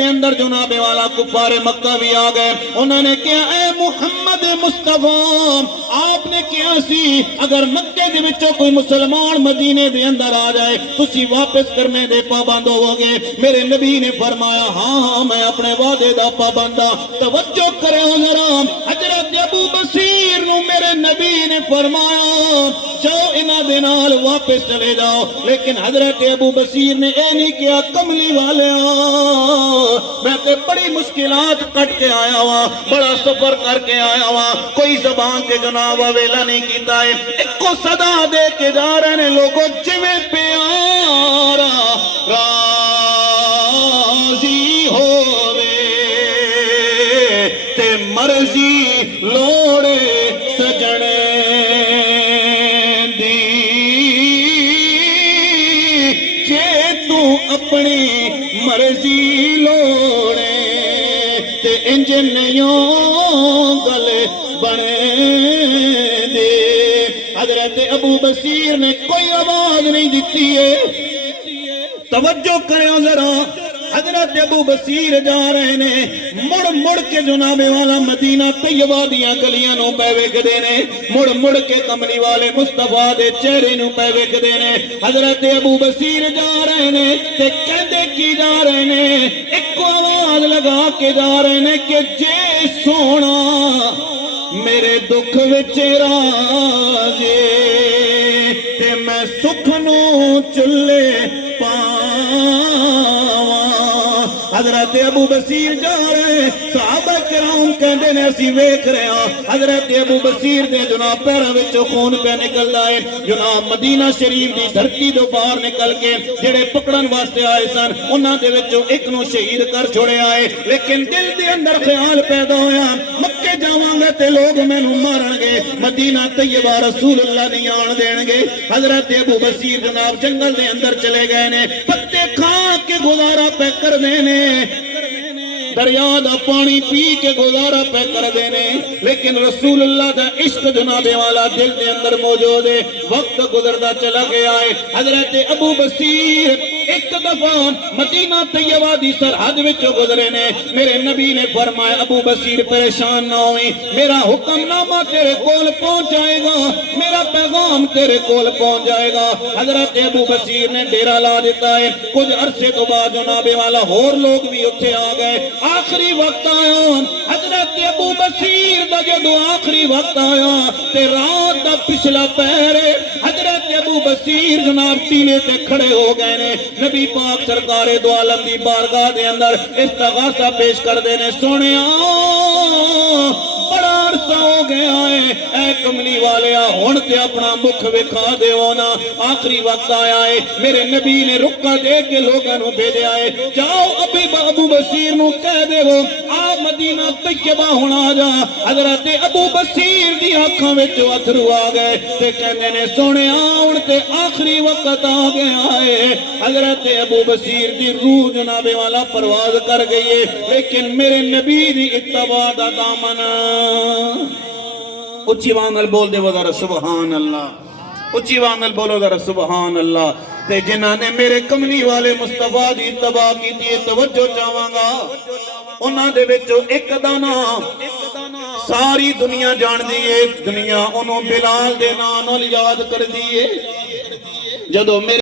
دے اندر جناب والا کفار مکہ بھی آ گئے. انہوں نے کہا اے محمد مصطفیٰ آپ نے کیا سی اگر مکے دے وچوں کوئی مسلمان مدینے دے اندر آ جائے تسی واپس کرنے دے پابند ہو گے. میرے نبی نے فرمایا ہاں میں اپنے وعدے دا پابند ہاں. توجہ کرے ذرا حضرت ابو بصیر نو میرے نبی نے فرمایا جاؤ انہاں دے نال واپس چلے جاؤ. لیکن حضرت ابو بصیر نے اے نہیں کیا کملی والیاں میں تے بڑی مشکلات کٹ کے آیا ہوا بڑا سفر کر کے آیا ہوا کوئی زبان کے جناب ویلا نہیں کیتا ہے. ایک کو صدا دے کے جا رہے ہیں لوگوں جویں پیارا راضی ہووے تے مرضی لوڑے سجن دی جے تو اپنی مرضی لوڑے تے انج نیوں گلے بنے دے. حضرت ابو بصیر نے کوئی آواز نہیں دیتی ہے. توجہ کریں ذرا حضرت ابو بصیر جا رہے نے مڑ مڑ کے جناب والا مدینہ طیبہ دیاں گلیاں نو پے ویکھدے نے مڑ مڑ کے کملی والے مصطفیٰ دے چہرے نو پے ویکھدے نے. حضرت ابو بصیر جا رہے نے تے کہندے کی جا رہے نے ایک آواز لگا کے جا رہے نے کہ جے سونا میرے دکھ وچ راضی تے میں سکھ نو چلے پاواں. حضرت ابو بصیر جا رہے صحابہ کرام کہندے نے اسی ویکھ رہے ہاں. حضرت ابو بصیر دے جناب پیراں وچوں خون پہ نکلدا ہے. جناب مدینہ شریف دی دھرتی تو باہر نکل کے جڑے پکڑن واسطے آئے سن انہاں دے وچوں ایک نو شہید کر چھوڑیا ہے. لیکن دل دے اندر خیال پیدا ہویا مکے جاواں گے تے لوگ مینوں مارن گے مدینہ طیبہ رسول اللہ نہیں آن دین گے. حضرت ابو بصیر جناب جنگل دے اندر چلے گئے نے پتے کھا کے گزارا پہ کر دینے دریا دا پانی پی کے گزارا پہ کر دینے. لیکن رسول اللہ دا عشق جناب والا دل دے اندر موجود ہے. وقت گزردا چلا گیا ہے. حضرت ابو بصیر ایک دفعہ مدینہ طیبہ دی سرحد وچوں گزرے نے. میرے نبی نے فرمایا ابو بصیر پریشان نہ ہوئی میرا حکم نامہ تیرے کول پہنچ جائے گا میرا پیغام تیرے کول پہنچ جائے گا. حضرت ابو بصیر نے ڈیرا لا دیتا ہے. کچھ عرصے تو بعد جناب والا اور لوگ بھی اتھے آ گئے. آخری وقت آیا حضرت ابو بصیر دا جدو آخری وقت آیا تے رات دا پچھلا پہر حضرت ابو بصیر جناب ٹیلے تے کھڑے ہو گئے نے. نبی پاک سرکار دو عالم دی بارگاہ دے اندر استغاثہ پیش کر دینے سونیا بڑا عرصہ ہو گیا ہے اے کملی والیا ہن تے اپنا مکھ وکھا دے ہونا آخری وقت آیا ہے. میرے نبی نے رکا دے کے لوگاں نو بھیجا ہے جاؤ ابو بصیر نو کہہ دے وہ آ مدینہ طیبہ ہونا جا. حضرت ابو بصیر دی آنکھاں وچ اتھرو آ گئے تے کہندے نے سونیا ہن تے آخری وقت آ گیا ہے. حضرت ابو بصیر دی روح جناب والا پرواز کر گئی ہے. لیکن میرے نبی دی اتباع دا دامن اچھی وانگل بول دے وہ ذرا سبحان اللہ اچھی وانگل بولو ذرا سبحان اللہ. تے جنہاں نے میرے کملی والے مصطفیٰ دی اتباع کی دی توجہ چاہواں گا انہاں دے وچوں ایک دانا ساری دنیا جان دیئے دنیا انہوں بلال دے نام نال یاد کر دیئے. جدو میرے